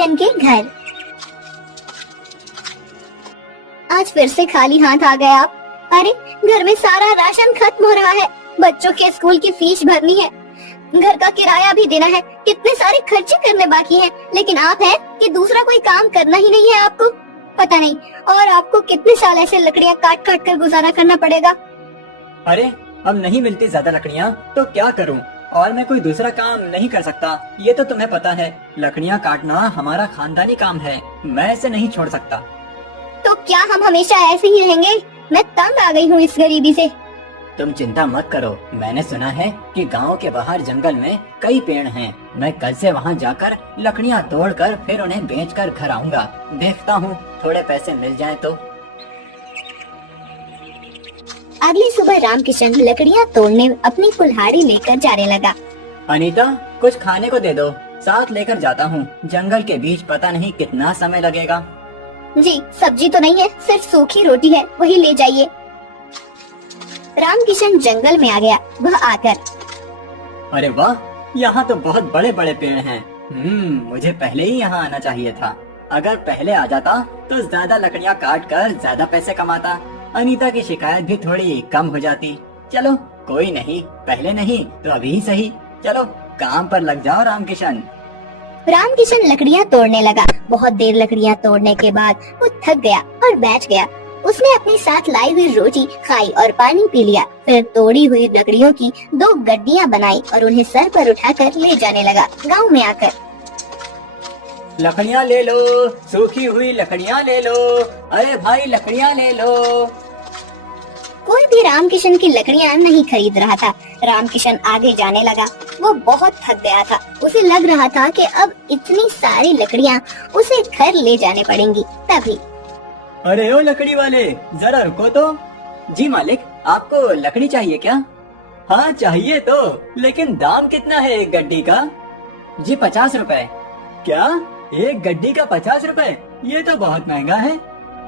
किशन के घर। आज फिर से खाली हाथ आ गए आप। अरे घर में सारा राशन खत्म हो रहा है, बच्चों के स्कूल की फीस भरनी है, घर का किराया भी देना है, कितने सारे खर्चे करने बाकी हैं। लेकिन आप हैं कि दूसरा कोई काम करना ही नहीं है आपको, पता नहीं। और आपको कितने साल ऐसे लकड़ियाँ काट काट कर गुजारा करना पड़ेगा। अरे अब नहीं मिलती ज्यादा लकड़ियाँ तो क्या करूँ, और मैं कोई दूसरा काम नहीं कर सकता, ये तो तुम्हें पता है। लकड़ियाँ काटना हमारा खानदानी काम है, मैं इसे नहीं छोड़ सकता। तो क्या हम हमेशा ऐसे ही रहेंगे? मैं तंग आ गई हूँ इस गरीबी से। तुम चिंता मत करो, मैंने सुना है कि गांव के बाहर जंगल में कई पेड़ हैं। मैं कल से वहां जाकर लकड़ियां तोड़कर फिर उन्हें बेचकर घर आऊंगा। देखता हूँ थोड़े पैसे मिल जाएं तो। अगली सुबह रामकिशन लकड़ियाँ तोड़ने अपनी कुल्हाड़ी लेकर जाने लगा। अनीता, कुछ खाने को दे दो, साथ लेकर जाता हूँ। जंगल के बीच पता नहीं कितना समय लगेगा। जी, सब्जी तो नहीं है, सिर्फ सूखी रोटी है, वही ले जाइए। रामकिशन जंगल में आ गया। वह आकर, अरे वाह, यहाँ तो बहुत बड़े बड़े पेड़ हैं। मुझे पहले ही यहाँ आना चाहिए था। अगर पहले आ जाता तो ज्यादा लकड़ियाँ काट कर ज्यादा पैसे कमाता। अनीता की शिकायत भी थोड़ी कम हो जाती। चलो कोई नहीं, पहले नहीं तो अभी ही सही। चलो काम पर लग जाओ रामकिशन। रामकिशन लकड़ियाँ तोड़ने लगा। बहुत देर लकड़ियाँ तोड़ने के बाद वो थक गया और बैठ गया। उसने अपने साथ लाई हुई रोटी खाई और पानी पी लिया। फिर तोड़ी हुई लकड़ियों की 2 गड्डियाँ बनाई और उन्हें सर पर उठाकर ले जाने लगा। गांव में आकर, लकड़ियाँ ले लो, सूखी हुई लकड़ियाँ ले लो, अरे भाई लकड़ियाँ ले लो। कोई भी रामकिशन की लकड़ियाँ नहीं खरीद रहा था। रामकिशन आगे जाने लगा। वो बहुत थक गया था। उसे लग रहा था कि अब इतनी सारी लकड़ियाँ उसे घर ले जाने पड़ेंगी। तभी, अरे ओ लकड़ी वाले, जरा रुको तो। जी मालिक, आपको लकड़ी चाहिए क्या? हाँ चाहिए तो, लेकिन दाम कितना है एक गड्डी का? जी 50 रुपए। क्या, एक गड्डी का 50 रुपए? ये तो बहुत महंगा है।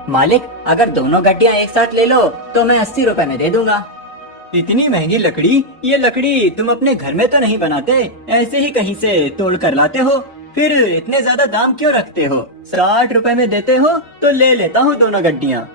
मालिक, अगर दोनों गड्डियाँ एक साथ ले लो तो मैं 80 रुपए में दे दूंगा। इतनी महंगी लकड़ी? ये लकड़ी तुम अपने घर में तो नहीं बनाते, ऐसे ही कहीं से तोड़ कर लाते हो? फिर इतने ज्यादा दाम क्यों रखते हो? 60 रुपए में देते हो तो ले लेता हूँ दोनों गड्डियाँ।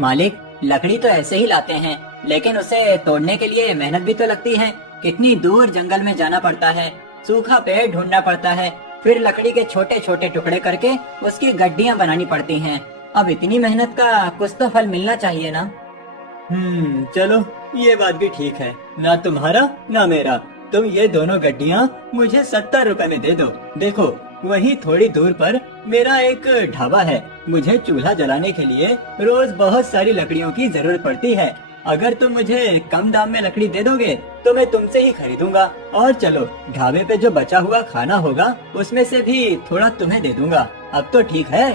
मालिक, लकड़ी तो ऐसे ही लाते हैं, लेकिन उसे तोड़ने के लिए मेहनत भी तो लगती है। कितनी दूर जंगल में जाना पड़ता है, सूखा पेड़ ढूंढना पड़ता है, फिर लकड़ी के छोटे छोटे टुकड़े करके उसकी गड्डियाँ बनानी पड़ती हैं। अब इतनी मेहनत का कुछ तो फल मिलना चाहिए ना। चलो ये बात भी ठीक है, ना तुम्हारा ना मेरा। तुम ये दोनों गड्डियाँ मुझे 70 रुपए में दे दो। देखो वही थोड़ी दूर पर मेरा एक ढाबा है। मुझे चूल्हा जलाने के लिए रोज बहुत सारी लकड़ियों की जरूरत पड़ती है। अगर तुम मुझे कम दाम में लकड़ी दे दोगे तो मैं तुमसे ही खरीदूंगा। और चलो, ढाबे पे जो बचा हुआ खाना होगा उसमें से भी थोड़ा तुम्हें दे दूंगा। अब तो ठीक है?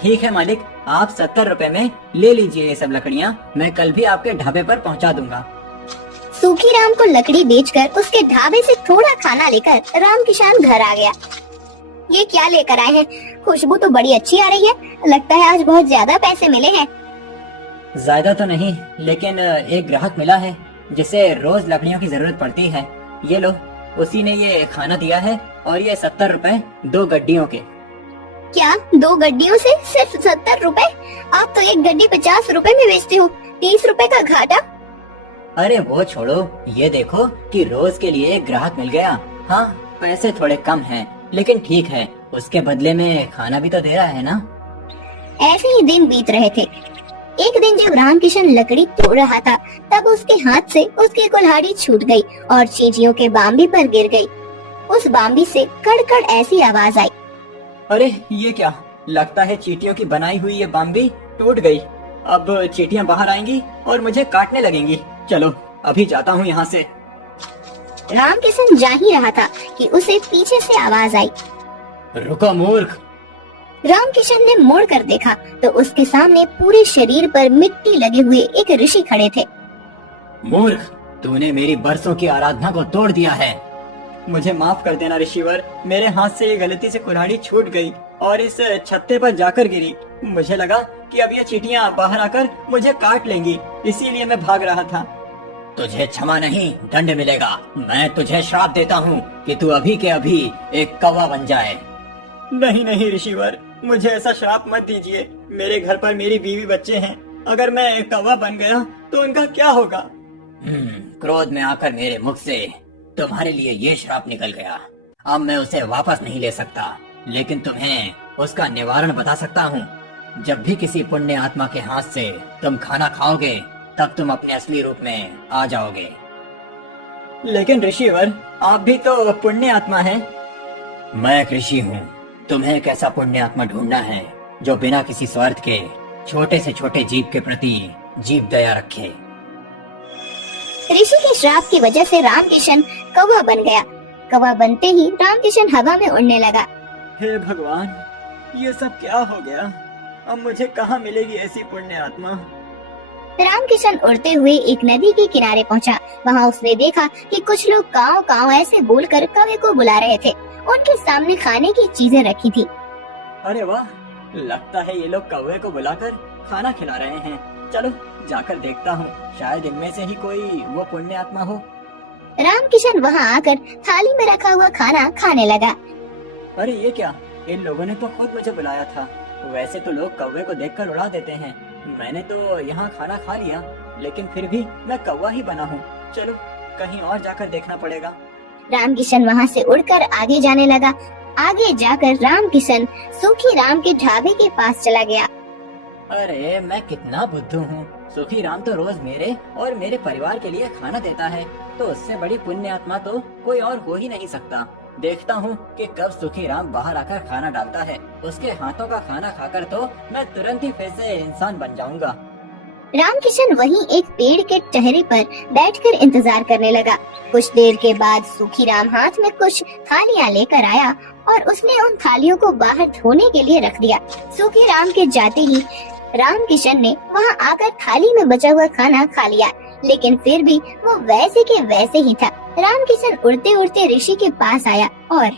ठीक है मालिक, आप 70 रुपए में ले लीजिए ये सब लकड़ियाँ। मैं कल भी आपके ढाबे पर पहुँचा दूंगा। सूखीराम को लकड़ी बेचकर उसके ढाबे से थोड़ा खाना लेकर रामकिशन घर आ गया। ये क्या लेकर आए हैं? खुशबू तो बड़ी अच्छी आ रही है। लगता है आज बहुत ज्यादा पैसे मिले हैं। ज्यादा तो नहीं, लेकिन एक ग्राहक मिला है जिसे रोज लकड़ियों की जरूरत पड़ती है। ये लो, उसी ने ये खाना दिया है और ये 70 रुपए 2 गड्डियों के। क्या 2 गड्डियों से सिर्फ 70 रुपए? आप तो एक गड्डी 50 रुपए में बेचते हो। 30 रुपए का घाटा। अरे वो छोड़ो, ये देखो कि रोज के लिए एक ग्राहक मिल गया। हाँ, पैसे थोड़े कम हैं, लेकिन ठीक है, उसके बदले में खाना भी तो दे रहा है ना। ऐसे ही दिन बीत रहे थे। एक दिन जब रामकिशन लकड़ी तोड़ रहा था, तब उसके हाथ से उसकी कुल्हाड़ी छूट गई और चींटियों के बाम्बी पर गिर गई। उस बाम्बी से कड़कड़ ऐसी आवाज आई। अरे ये क्या, लगता है चींटियों की बनाई हुई ये बाम्बी टूट गई। अब चींटियां बाहर आएंगी और मुझे काटने लगेंगी। चलो अभी जाता हूँ यहाँ से। रामकिशन जा ही रहा था कि उसे पीछे से आवाज आई। रुको मूर्ख। रामकिशन ने मुड़ कर देखा तो उसके सामने पूरे शरीर पर मिट्टी लगे हुए एक ऋषि खड़े थे। मूर्ख, तूने मेरी बरसों की आराधना को तोड़ दिया है। मुझे माफ कर देना ऋषिवर, मेरे हाथ से ये गलती से कुल्हाड़ी छूट गई और इस छत्ते पर जाकर गिरी। मुझे लगा कि अब ये चींटियां बाहर आकर मुझे काट लेंगी, इसीलिए मैं भाग रहा था। तुझे क्षमा नहीं, दंड मिलेगा। मैं तुझे श्राप देता हूँ कि तू अभी के अभी एक कौवा बन जाए। नहीं नहीं ऋषिवर, मुझे ऐसा श्राप मत दीजिए। मेरे घर पर मेरी बीवी बच्चे हैं, अगर मैं एक कौवा बन गया तो उनका क्या होगा? क्रोध में आकर मेरे मुख से तुम्हारे लिए ये श्राप निकल गया। अब मैं उसे वापस नहीं ले सकता, लेकिन तुम्हें उसका निवारण बता सकता हूँ। जब भी किसी पुण्य आत्मा के हाथ से तुम खाना खाओगे, तब तुम अपने असली रूप में आ जाओगे। लेकिन ऋषिवर, आप भी तो पुण्य आत्मा हैं। मैं एक ऋषि हूँ। तुम्हें एक ऐसा पुण्य आत्मा ढूंढना है जो बिना किसी स्वार्थ के छोटे से छोटे जीव के प्रति जीव दया रखे। ऋषि के श्राप की वजह से रामकिशन कौवा बन गया। कौवा बनते ही रामकिशन हवा में उड़ने लगा। हे भगवान, ये सब क्या हो गया? अब मुझे कहाँ मिलेगी ऐसी पुण्य आत्मा? रामकिशन उड़ते हुए एक नदी के किनारे पहुंचा। वहां उसने देखा कि कुछ लोग काव काव ऐसे बोलकर कौवे को बुला रहे थे। उनके सामने खाने की चीजें रखी थी। अरे वाह, लगता है ये लोग कौवे को बुलाकर खाना खिला रहे हैं। चलो जाकर देखता हूँ, शायद इनमें से ही कोई वो पुण्य आत्मा हो। रामकिशन वहां आकर थाली में रखा हुआ खाना खाने लगा। अरे ये क्या, इन लोगों ने तो खुद मुझे बुलाया था। वैसे तो लोग कौवे को देखकर उड़ा देते हैं। मैंने तो यहाँ खाना खा लिया, लेकिन फिर भी मैं कौवा ही बना हूँ। चलो कहीं और जाकर देखना पड़ेगा। रामकिशन वहां से उड़कर आगे जाने लगा। आगे जाकर रामकिशन सुखी राम के ढाबे के पास चला गया। अरे मैं कितना बुद्धू हूँ। सुखी राम तो रोज मेरे और मेरे परिवार के लिए खाना देता है, तो उससे बड़ी पुण्य आत्मा तो कोई और हो ही नहीं सकता। देखता हूँ कि कब सुखी राम बाहर आकर खाना डालता है। उसके हाथों का खाना खाकर तो मैं तुरंत ही फिर से इंसान बन जाऊंगा। रामकिशन वहीं एक पेड़ के टहरे पर बैठकर इंतजार करने लगा। कुछ देर के बाद सुखी राम हाथ में कुछ थालियां लेकर आया और उसने उन थालियों को बाहर धोने के लिए रख दिया। सुखी राम के जाते ही रामकिशन ने वहां आकर थाली में बचा हुआ खाना खा लिया, लेकिन फिर भी वो वैसे के वैसे ही था। रामकिशन उड़ते उड़ते ऋषि के पास आया और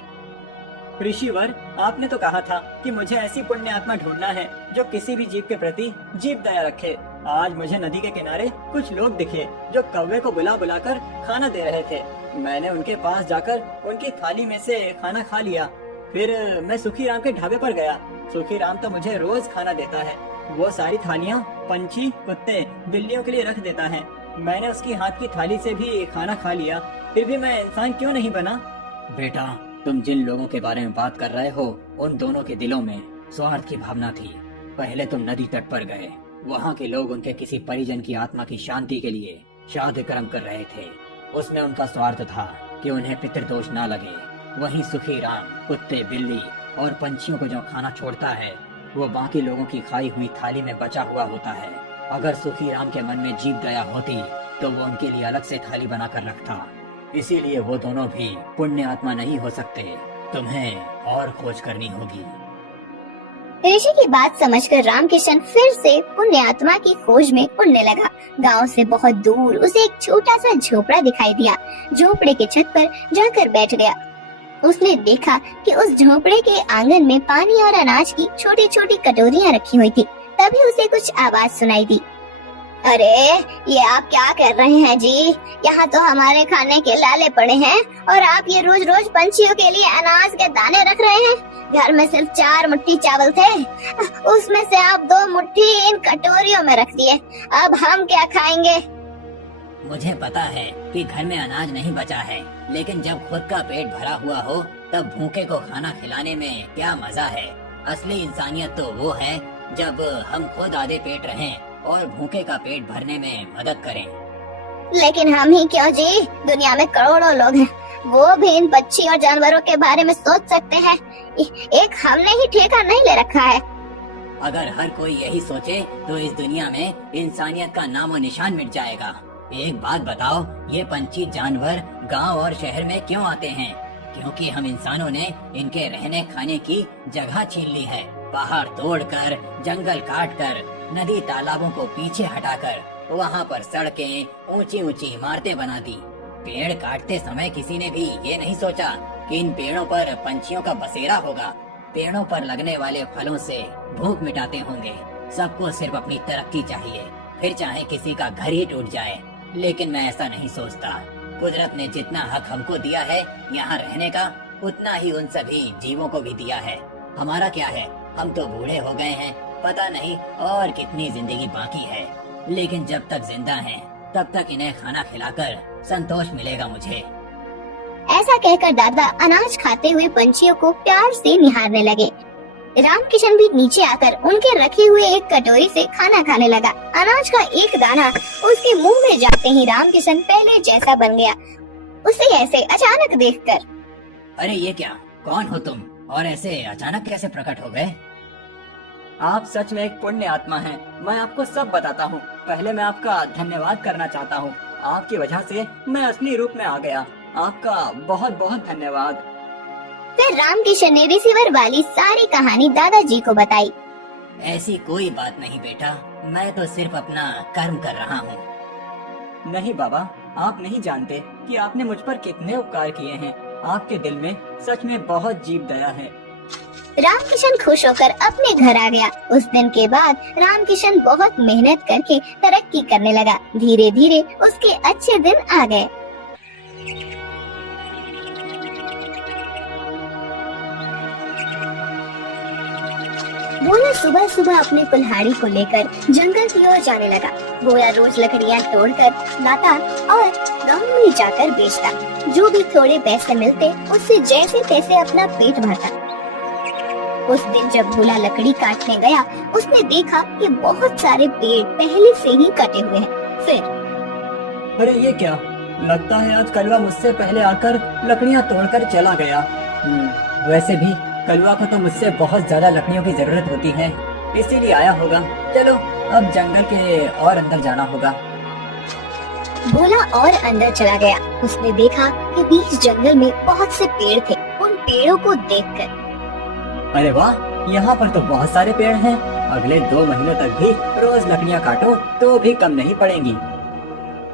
ऋषिवर, आपने तो कहा था कि मुझे ऐसी पुण्य आत्मा ढूंढना है जो किसी भी जीव के प्रति जीव दया रखे। आज मुझे नदी के किनारे कुछ लोग दिखे जो कौवे को बुला बुलाकर खाना दे रहे थे। मैंने उनके पास जाकर उनकी थाली में से खाना खा लिया। फिर मैं सुखी राम के ढाबे पर गया। सुखी राम तो मुझे रोज खाना देता है। वो सारी थालियाँ पंछी, कुत्ते, बिल्लियों के लिए रख देता है। मैंने उसकी हाथ की थाली से भी खाना खा लिया, फिर भी मैं इंसान क्यों नहीं बना? बेटा, तुम जिन लोगों के बारे में बात कर रहे हो, उन दोनों के दिलों में स्वार्थ की भावना थी। पहले तुम नदी तट पर गए। वहाँ के लोग उनके किसी परिजन की आत्मा की शांति के लिए श्राद्ध कर्म कर रहे थे। उसमें उनका स्वार्थ था कि उन्हें पितृदोष न लगे। वहीं सुखी राम कुत्ते, बिल्ली और पंछियों को जो खाना छोड़ता है, वो बाकी लोगों की खाई हुई थाली में बचा हुआ होता है। अगर सुखी राम के मन में जीव दया होती तो वो उनके लिए अलग से थाली बनाकर रखता। इसीलिए वो दोनों भी पुण्य आत्मा नहीं हो सकते। तुम्हें और खोज करनी होगी। ऋषि की बात समझकर रामकिशन फिर से पुण्य आत्मा की खोज में उड़ने लगा। गांव से बहुत दूर उसे एक छोटा सा झोपड़ा दिखाई दिया। झोपड़े के छत पर जाकर बैठ गया। उसने देखा कि उस झोपड़े के आंगन में पानी और अनाज की छोटी छोटी कटोरियां रखी हुई थी। तभी उसे कुछ आवाज सुनाई दी। अरे ये आप क्या कर रहे हैं जी? यहाँ तो हमारे खाने के लाले पड़े हैं और आप ये रोज रोज पंछियों के लिए अनाज के दाने रख रहे हैं। घर में सिर्फ 4 मुट्ठी चावल थे, उसमें से आप 2 मुट्ठी इन कटोरियों में रख दिए। अब हम क्या खाएंगे? मुझे पता है कि घर में अनाज नहीं बचा है, लेकिन जब खुद का पेट भरा हुआ हो तब भूखे को खाना खिलाने में क्या मजा है। असली इंसानियत तो वो है जब हम खुद आधे पेट रहें और भूखे का पेट भरने में मदद करें। लेकिन हम ही क्यों जी? दुनिया में करोड़ों लोग हैं, वो भी इन पक्षी और जानवरों के बारे में सोच सकते हैं। एक हमने ही ठेका नहीं ले रखा है। अगर हर कोई यही सोचे तो इस दुनिया में इंसानियत का नामो निशान मिट जाएगा। एक बात बताओ, ये पंछी जानवर गांव और शहर में क्यों आते हैं? क्योंकि हम इंसानों ने इनके रहने खाने की जगह छीन ली है। पहाड़ तोड़कर, जंगल काटकर, नदी तालाबों को पीछे हटाकर वहाँ पर सड़कें, ऊंची ऊंची इमारतें बना दी। पेड़ काटते समय किसी ने भी ये नहीं सोचा कि इन पेड़ों पर पंछियों का बसेरा होगा। पेड़ों पर लगने वाले फलों से भूख मिटाते होंगे। सबको सिर्फ अपनी तरक्की चाहिए, फिर चाहे किसी का घर ही टूट जाए। लेकिन मैं ऐसा नहीं सोचता। कुदरत ने जितना हक हमको दिया है यहाँ रहने का, उतना ही उन सभी जीवों को भी दिया है। हमारा क्या है, हम तो बूढ़े हो गए हैं, पता नहीं और कितनी जिंदगी बाकी है, लेकिन जब तक जिंदा हैं तब तक इन्हें खाना खिलाकर संतोष मिलेगा मुझे। ऐसा कहकर दादा अनाज खाते हुए पंछियों को प्यार से निहारने लगे। रामकिशन भी नीचे आकर उनके रखे हुए एक कटोरी से खाना खाने लगा। अनाज का एक दाना उसके मुंह में जाते ही रामकिशन पहले जैसा बन गया, उसे ऐसे अचानक देखकर। अरे ये क्या, कौन हो तुम और ऐसे अचानक कैसे प्रकट हो गए? आप सच में एक पुण्य आत्मा हैं। मैं आपको सब बताता हूँ। पहले मैं आपका धन्यवाद करना चाहता हूँ। आपकी वजह से मैं असली रूप में आ गया। आपका बहुत बहुत धन्यवाद। फिर रामकिशन ने रिसीवर वाली सारी कहानी दादाजी को बताई। ऐसी कोई बात नहीं बेटा, मैं तो सिर्फ अपना कर्म कर रहा हूँ। नहीं बाबा, आप नहीं जानते कि आपने मुझ पर कितने उपकार किए हैं। आपके दिल में सच में बहुत जीव दया है। रामकिशन खुश होकर अपने घर आ गया। उस दिन के बाद रामकिशन बहुत मेहनत करके तरक्की करने लगा। धीरे धीरे उसके अच्छे दिन आ गए। भोला सुबह सुबह अपनी कुल्हाड़ी को लेकर जंगल की ओर जाने लगा। भोला रोज लकड़ियाँ तोड़कर लाता और गांव में जाकर बेचता। जो भी थोड़े पैसे मिलते उससे जैसे तैसे अपना पेट भरता। उस दिन जब भोला लकड़ी काटने गया, उसने देखा कि बहुत सारे पेड़ पहले से ही कटे हुए हैं। फिर अरे ये क्या, लगता है आज कलवा मुझसे पहले आकर लकड़ियाँ तोड़कर चला गया। वैसे भी कलवा को तो मुझसे बहुत ज्यादा लकड़ियों की जरूरत होती है, इसीलिए आया होगा। चलो अब जंगल के और अंदर जाना होगा। भोला और अंदर चला गया। उसने देखा कि बीच जंगल में बहुत से पेड़ थे। उन पेड़ों को देखकर, अरे वाह, यहाँ पर तो बहुत सारे पेड़ हैं। अगले 2 महीनों तक भी रोज लकड़ियाँ काटो तो भी कम नहीं पड़ेंगी।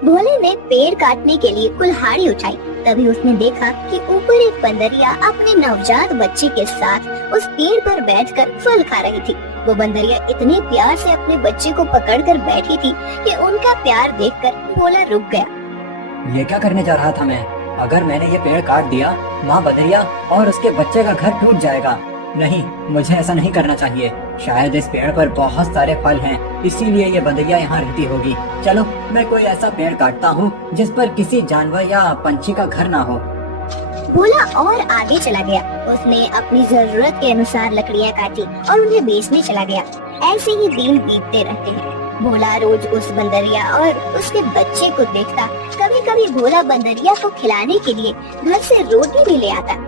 भोले ने पेड़ काटने के लिए कुल्हाड़ी उठाई। तभी उसने देखा कि ऊपर एक बंदरिया अपने नवजात बच्चे के साथ उस पेड़ पर बैठकर फल खा रही थी। वो बंदरिया इतने प्यार से अपने बच्चे को पकड़कर बैठी थी कि उनका प्यार देखकर भोला रुक गया। ये क्या करने जा रहा था मैं? अगर मैंने ये पेड़ काट दिया, माँ बंदरिया और उसके बच्चे का घर टूट जाएगा। नहीं, मुझे ऐसा नहीं करना चाहिए। शायद इस पेड़ पर बहुत सारे फल हैं, इसीलिए ये बंदरिया यहाँ रहती होगी। चलो मैं कोई ऐसा पेड़ काटता हूँ जिस पर किसी जानवर या पंछी का घर ना हो। भोला और आगे चला गया। उसने अपनी जरूरत के अनुसार लकड़ियाँ काटी और उन्हें बेचने चला गया। ऐसे ही दिन बीतते रहते हैं। भोला रोज उस बंदरिया और उसके बच्चे को देखता। कभी कभी भोला बंदरिया को खिलाने के लिए घर से रोटी भी ले आता।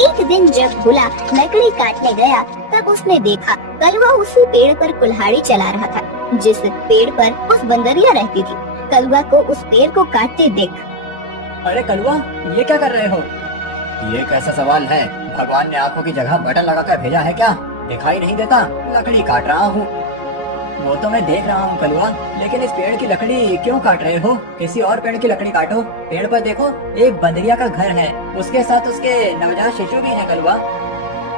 एक दिन जब भोला लकड़ी काटने गया, तब उसने देखा कलवा उसी पेड़ पर कुल्हाड़ी चला रहा था जिस पेड़ पर उस बंदरिया रहती थी। कलवा को उस पेड़ को काटते देख, अरे कलवा, ये क्या कर रहे हो? ये कैसा सवाल है? भगवान ने आंखों की जगह बटन लगाकर भेजा है क्या? दिखाई नहीं देता? लकड़ी काट रहा हूँ। वो तो मैं देख रहा हूँ कलवा, लेकिन इस पेड़ की लकड़ी क्यों काट रहे हो? किसी और पेड़ की लकड़ी काटो। पेड़ पर देखो, एक बंदरिया का घर है, उसके साथ उसके नवजात शिशु भी है कलवा।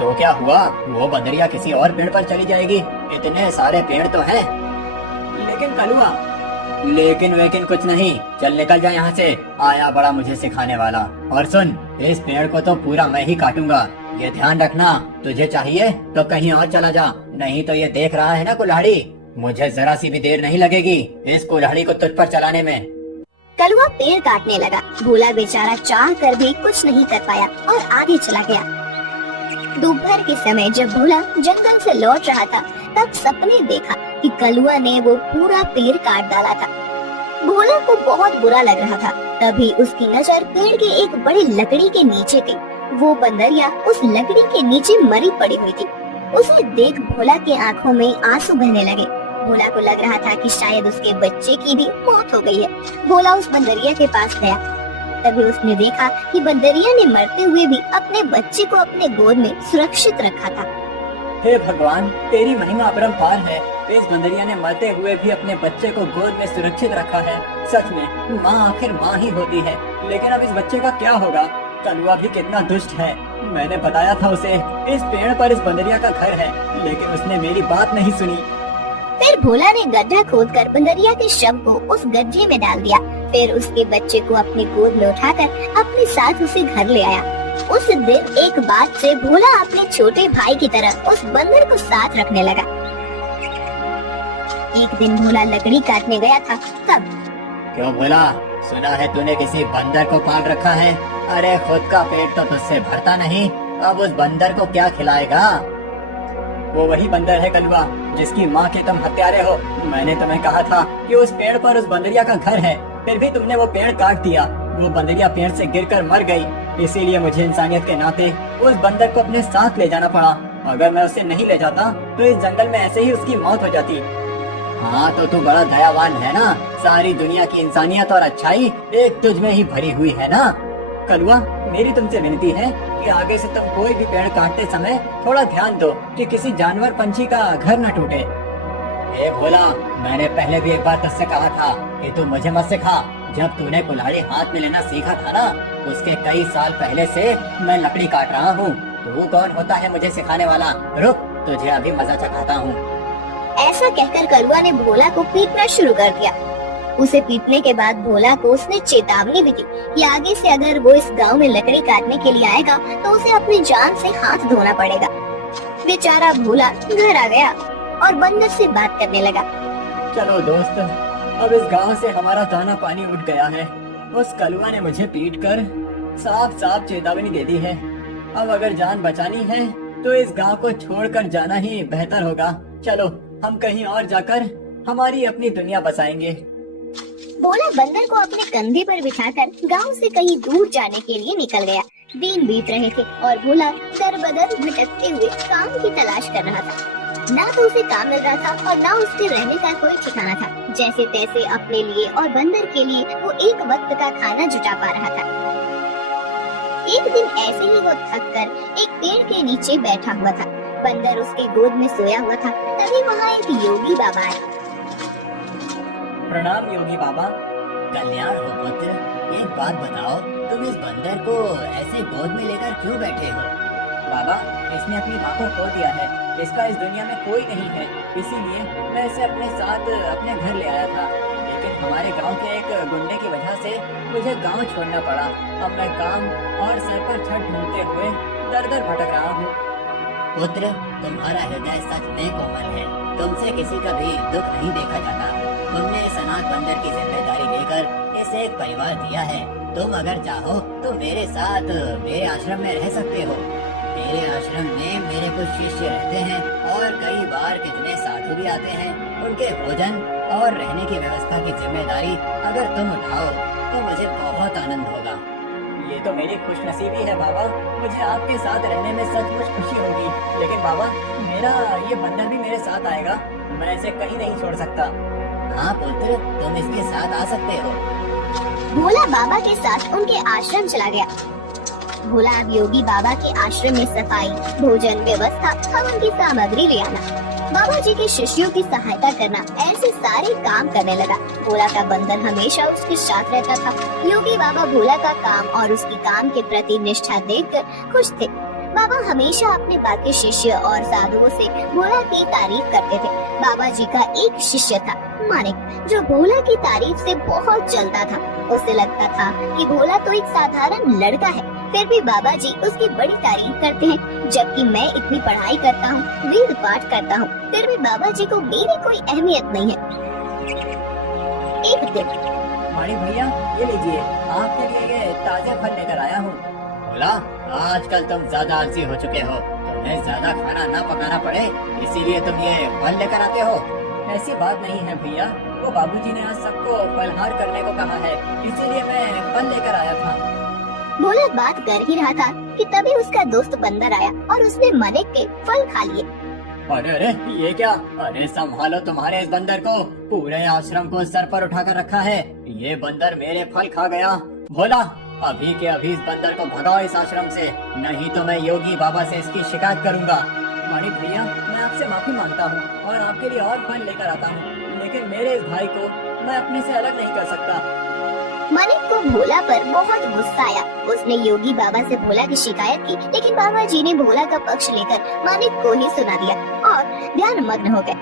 तो क्या हुआ? वो बंदरिया किसी और पेड़ पर चली जाएगी। इतने सारे पेड़ तो हैं। लेकिन कलवा, लेकिन वेकिन कुछ नहीं। चल निकल जा यहाँ से, आया बड़ा मुझे सिखाने वाला। और सुन, इस पेड़ को तो पूरा मैं ही काटूंगा। ये ध्यान रखना, तुझे चाहिए तो कहीं और चला जा, नहीं तो ये देख रहा है ना कुल्हाड़ी, मुझे जरा सी भी देर नहीं लगेगी इस कुल्हाड़ी को तुझ पर चलाने में। कलवा पेड़ काटने लगा। भोला बेचारा चाह कर भी कुछ नहीं कर पाया और आगे चला गया। दोपहर के समय जब भोला जंगल से लौट रहा था, तब सपने देखा कि कलवा ने वो पूरा पेड़ काट डाला था। भोला को बहुत बुरा लग रहा था। तभी उसकी नजर पेड़ के एक बड़ी लकड़ी के नीचे गई। वो बंदरिया उस लकड़ी के नीचे मरी पड़ी हुई थी। उसे देख भोला की आंखों में आंसू बहने लगे। भोला को लग रहा था कि शायद उसके बच्चे की भी मौत हो गई है। भोला उस बंदरिया के पास गया। तभी उसने देखा कि बंदरिया ने मरते हुए भी अपने बच्चे को अपने गोद में सुरक्षित रखा था। हे भगवान, तेरी महिमा अपरंपार है। इस बंदरिया ने मरते हुए भी अपने बच्चे को गोद में सुरक्षित रखा है। सच में माँ आखिर माँ ही होती है। लेकिन अब इस बच्चे का क्या होगा? कलवा भी कितना दुष्ट है। मैंने बताया था उसे इस पेड़ पर इस बंदरिया का घर है, लेकिन उसने मेरी बात नहीं सुनी। फिर भोला ने गड्ढा खोदकर बंदरिया के शव को उस गड्ढे में डाल दिया। फिर उसके बच्चे को अपनी गोद में उठाकर अपने साथ उसे घर ले आया। उस दिन एक बात से भोला अपने छोटे भाई की तरह उस बंदर को साथ रखने लगा। एक दिन भोला लकड़ी काटने गया था, तब क्यों भोला, सुना है तूने किसी बंदर को पाल रखा है? अरे खुद का पेट तो तुझसे भरता नहीं, अब उस बंदर को क्या खिलाएगा? वो वही बंदर है कलवा, जिसकी माँ के तुम हत्यारे हो। मैंने तुम्हें कहा था कि उस पेड़ पर उस बंदरिया का घर है, फिर भी तुमने वो पेड़ काट दिया। वो बंदरिया पेड़ से गिरकर मर गई, इसीलिए मुझे इंसानियत के नाते उस बंदर को अपने साथ ले जाना पड़ा। अगर मैं उसे नहीं ले जाता तो इस जंगल में ऐसे ही उसकी मौत हो जाती। हाँ तो तू बड़ा दयावान है ना, सारी दुनिया की इंसानियत और अच्छाई एक तुझ में ही भरी हुई है ना। कलवा, मेरी तुमसे विनती है कि आगे से तुम कोई भी पेड़ काटते समय थोड़ा ध्यान दो कि किसी जानवर पंछी का घर न टूटे। ए भोला, मैंने पहले भी एक बार तुझसे कहा था कि तू मुझे मत सिखा। जब तूने कुल्हाड़ी हाथ में लेना सीखा था ना, उसके कई साल पहले से मैं लकड़ी काट रहा हूँ। तू कौन होता है मुझे सिखाने वाला? रुक, तुझे अभी मजा चखाता हूँ। ऐसा कहकर कलवा ने भोला को पीटना शुरू कर दिया। उसे पीटने के बाद भोला को उसने चेतावनी भी दी कि आगे से अगर वो इस गांव में लकड़ी काटने के लिए आएगा तो उसे अपनी जान से हाथ धोना पड़ेगा। बेचारा भोला घर आ गया और बंदर से बात करने लगा। चलो दोस्त, अब इस गांव से हमारा दाना पानी उठ गया है। उस कलवा ने मुझे पीटकर साफ साफ चेतावनी दे दी है। अब अगर जान बचानी है तो इस गांव को छोड़कर जाना ही बेहतर होगा। चलो हम कहीं और जाकर हमारी अपनी दुनिया बसाएंगे। भोला बंदर को अपने कंधे पर बिठाकर गांव से कहीं दूर जाने के लिए निकल गया। दिन बीत रहे थे और भोला दर बदर भटकते हुए काम की तलाश कर रहा था। ना तो उसे काम मिल रहा था और ना उसके रहने का कोई ठिकाना था। जैसे तैसे अपने लिए और बंदर के लिए वो एक वक्त का खाना जुटा पा रहा था। एक दिन ऐसे ही वो थक कर एक पेड़ के नीचे बैठा हुआ था। बंदर उसके गोद में सोया हुआ था। तभी वहाँ एक योगी बाबा आए। प्रणाम योगी बाबा। कल्याण हो पुत्र, एक बात बताओ, तुम इस बंदर को ऐसे गोद में लेकर क्यों बैठे हो? बाबा, इसने अपनी माँ को खो दिया है। इसका इस दुनिया में कोई नहीं है, इसीलिए मैं इसे अपने साथ अपने घर ले आया था। लेकिन हमारे गांव के एक गुंडे की वजह से मुझे गांव छोड़ना पड़ा। अब मैं काम और सर पर छत ढूंढते हुए दर दर भटक रहा हूँ। पुत्र, तुम्हारा हृदय सच में कोमल है। तुमसे किसी का भी दुख नहीं देखा जाता। तुमने इस अनाथ बंदर की जिम्मेदारी लेकर इसे एक परिवार दिया है। तुम अगर चाहो तो मेरे साथ मेरे आश्रम में रह सकते हो। मेरे आश्रम में मेरे कुछ शिष्य रहते हैं और कई बार कितने साधु भी आते हैं। उनके भोजन और रहने की व्यवस्था की जिम्मेदारी अगर तुम उठाओ तो मुझे बहुत आनंद होगा। ये तो मेरी खुशनसीबी है बाबा। मुझे आपके साथ रहने में सचमुच खुशी होगी। लेकिन बाबा, मेरा ये बंदर भी मेरे साथ आएगा। मैं इसे कहीं नहीं छोड़ सकता। हाँ पुत्र, तुम इसके साथ आ सकते हो। भोला बाबा के साथ उनके आश्रम चला गया। भोला अब योगी बाबा के आश्रम में सफाई, भोजन व्यवस्था, हवन की सामग्री ले आना, बाबा जी के शिष्यों की सहायता करना, ऐसे सारे काम करने लगा। भोला का बंदर हमेशा उसके साथ रहता था। योगी बाबा भोला का काम और उसकी काम के प्रति निष्ठा देखकर खुश थे। बाबा हमेशा अपने बाकी शिष्य और साधुओं से भोला की तारीफ करते थे। बाबा जी का एक शिष्य था मानिक, जो भोला की तारीफ से बहुत जलता था। उसे लगता था कि भोला तो एक साधारण लड़का है, फिर भी बाबा जी उसकी बड़ी तारीफ करते हैं। जबकि मैं इतनी पढ़ाई करता हूँ, वेद पाठ करता हूँ, फिर भी बाबा जी को मेरी कोई अहमियत नहीं है। एक दिन माणिक भैया, ये लीजिए, आपके लिए ये ताजे फल लेकर आया हूँ। भोला, आजकल तुम ज्यादा आलसी हो चुके हो। तुम्हें ज्यादा खाना ना पकाना पड़े, इसीलिए तुम ये फल लेकर आते हो। ऐसी बात नहीं है भैया, वो बाबूजी ने आज सबको फलहार करने को कहा है, इसीलिए मैं फल लेकर आया था। भोला बात कर ही रहा था कि तभी उसका दोस्त बंदर आया और उसने मानिक के फल खा लिए। अरे अरे, ये क्या? अरे संभालो तुम्हारे इस बंदर को। पूरे आश्रम को सर पर उठाकर रखा है। ये बंदर मेरे फल खा गया। भोला, अभी के अभी इस बंदर को भगाओ इस आश्रम से, नहीं तो मैं योगी बाबा से इसकी शिकायत करूंगा। माणिक भैया, मैं आपसे माफी मांगता हूँ और आपके लिए और फल लेकर आता हूँ, लेकिन मेरे इस भाई को मैं अपने से अलग नहीं कर सकता। मानिक को भोला पर बहुत गुस्सा आया। उसने योगी बाबा से भोला की शिकायत की, लेकिन बाबा जी ने भोला का पक्ष लेकर मानिक को ही सुना दिया और ध्यान मग्न हो गए।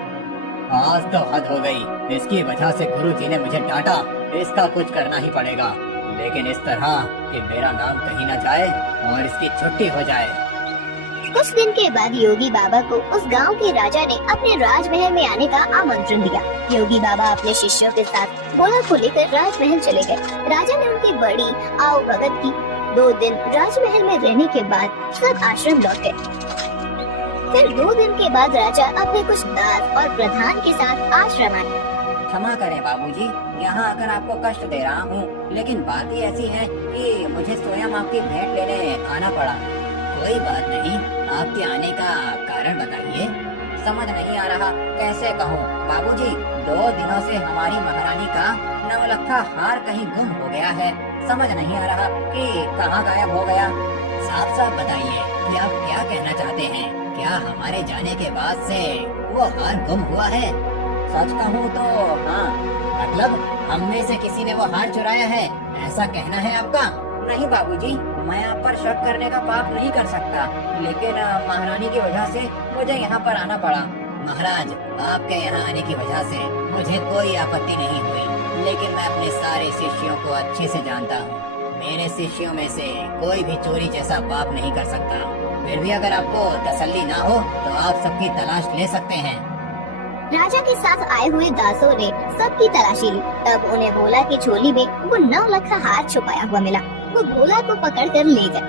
आज तो हद हो गई। इसकी वजह से गुरु जी ने मुझे डांटा। इसका कुछ करना ही पड़ेगा। लेकिन इस तरह कि मेरा नाम कहीं न जाए और इसकी छुट्टी हो जाए। कुछ दिन के बाद योगी बाबा को उस गांव के राजा ने अपने राजमहल में आने का आमंत्रण दिया। योगी बाबा अपने शिष्यों के साथ भोला को लेकर राजमहल चले गए। राजा ने उनकी बड़ी आओ भगत की। 2 दिन राजमहल में रहने के बाद सब आश्रम लौटे। फिर 2 दिन के बाद राजा अपने कुछ दास और प्रधान के साथ आश्रम आए। क्षमा करें बाबूजी, यहाँ आकर आपको कष्ट दे रहा हूँ, लेकिन बात ही ऐसी है कि मुझे स्वयं आपकी भेंट लेने आना पड़ा। कोई बात नहीं, आपके आने का कारण बताइए। समझ नहीं आ रहा कैसे कहूँ बाबूजी। 2 दिनों से हमारी महारानी का नवलखा हार कहीं गुम हो गया है। समझ नहीं आ रहा कि कहाँ गायब हो गया। साफ साफ बताइए कि आप क्या कहना चाहते हैं। क्या हमारे जाने के बाद से वो हार गुम हुआ है? सच कहूँ तो हाँ। मतलब हम में से किसी ने वो हार चुराया है, ऐसा कहना है आपका? नहीं बाबूजी, मैं आप पर शक करने का पाप नहीं कर सकता, लेकिन महारानी की वजह से मुझे यहाँ पर आना पड़ा। महाराज, आपके यहाँ आने की वजह से मुझे कोई आपत्ति नहीं हुई, लेकिन मैं अपने सारे शिष्यों को अच्छे से जानता हूँ। मेरे शिष्यों में से कोई भी चोरी जैसा पाप नहीं कर सकता। फिर भी अगर आपको तसल्ली ना हो तो आप सबकी तलाश ले सकते हैं। राजा के साथ आए हुए दासों ने सबकी तलाशी ली। तब उन्हें भोला की झोली में वो 9 लखा हार छुपाया हुआ मिला। वो भोला को पकड़कर ले गए।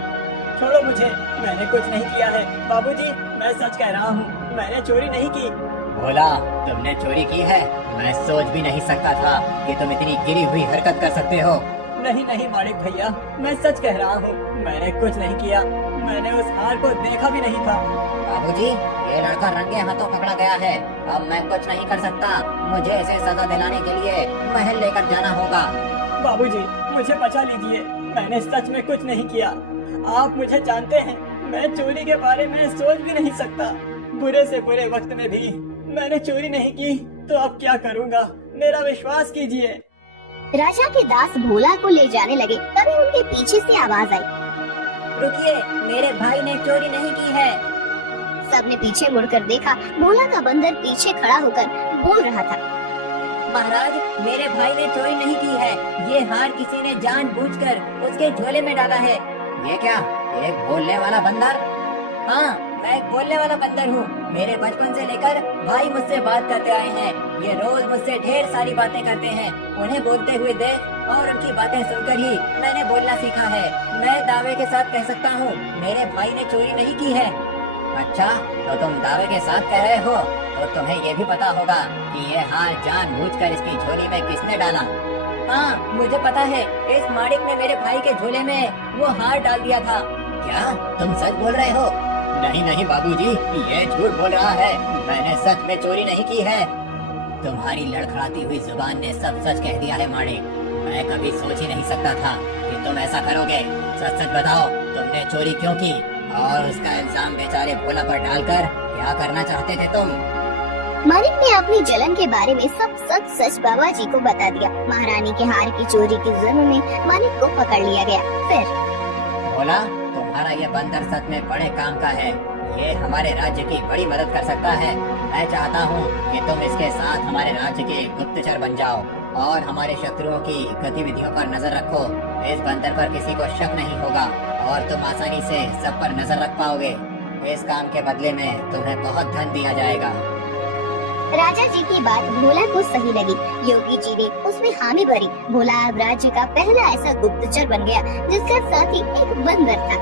छोड़ो मुझे, मैंने कुछ नहीं किया है। बाबूजी, मैं सच कह रहा हूँ, मैंने चोरी नहीं की। भोला, तुमने चोरी की है? मैं सोच भी नहीं सकता था कि तुम इतनी गिरी हुई हरकत कर सकते हो। नहीं नहीं मालिक भैया, मैं सच कह रहा हूँ, मैंने कुछ नहीं किया। मैंने उस हार को देखा भी नहीं था। बाबूजी, ये लड़का रंगे हाथों पकड़ा गया है। अब मैं कुछ नहीं कर सकता। मुझे इसे सजा दिलाने के लिए महल लेकर जाना होगा। बाबूजी, मुझे बचा लीजिए, मैंने सच में कुछ नहीं किया। आप मुझे जानते हैं, मैं चोरी के बारे में सोच भी नहीं सकता। बुरे से बुरे वक्त में भी मैंने चोरी नहीं की, तो अब क्या करूँगा? मेरा विश्वास कीजिए। राजा के दास भोला को ले जाने लगे। तभी उनके पीछे से आवाज आई, रुकिए, मेरे भाई ने चोरी नहीं की है। सबने पीछे मुड़कर देखा। भोला का बंदर पीछे खड़ा होकर बोल रहा था, महाराज, मेरे भाई ने चोरी नहीं की है। ये हार किसी ने जानबूझकर उसके झोले में डाला है। ये क्या, एक बोलने वाला बंदर? हाँ, मैं एक बोलने वाला बंदर हूँ। मेरे बचपन से लेकर भाई मुझसे बात करते आए हैं। ये रोज मुझसे ढेर सारी बातें करते हैं। उन्हें बोलते हुए देख और उनकी बातें सुनकर ही मैंने बोलना सीखा है। मैं दावे के साथ कह सकता हूँ, मेरे भाई ने चोरी नहीं की है। अच्छा, तो तुम दावे के साथ कह रहे हो, तो तुम्हें ये भी पता होगा कि ये हार जानबूझकर इसकी झोली में किसने डाला? हाँ, मुझे पता है। इस मालिक ने मेरे भाई के झोले में वो हार डाल दिया था। क्या तुम सच बोल रहे हो? नहीं नहीं बाबूजी, ये झूठ बोल रहा है। मैंने सच में चोरी नहीं की है। तुम्हारी लड़खड़ाती हुई जुबान ने सब सच कह दिया है मालिक। मैं कभी सोच ही नहीं सकता था कि तुम ऐसा करोगे। सच सच बताओ, तुमने चोरी क्यों की? और उसका इल्जाम बेचारे भोला पर डालकर क्या करना चाहते थे तुम? मालिक ने अपनी जलन के बारे में सब सच बाबा जी को बता दिया। महारानी के हार की चोरी के जुर्म में मालिक को पकड़ लिया गया। फिर भोला, तुम्हारा ये बंदर सच में बड़े काम का है। ये हमारे राज्य की बड़ी मदद कर सकता है। मैं चाहता हूँ कि तुम इसके साथ हमारे राज्य के गुप्तचर बन जाओ और हमारे शत्रुओं की गतिविधियों पर नजर रखो। इस बंदर पर किसी को शक नहीं होगा और तुम आसानी से सब पर नजर रख पाओगे। इस काम के बदले में तुम्हें बहुत धन दिया जाएगा। राजा जी की बात भोला को सही लगी। योगी जी ने उसमें हामी भरी। भोला अब राज्य का पहला ऐसा गुप्तचर बन गया जिसका साथी एक बंदर था।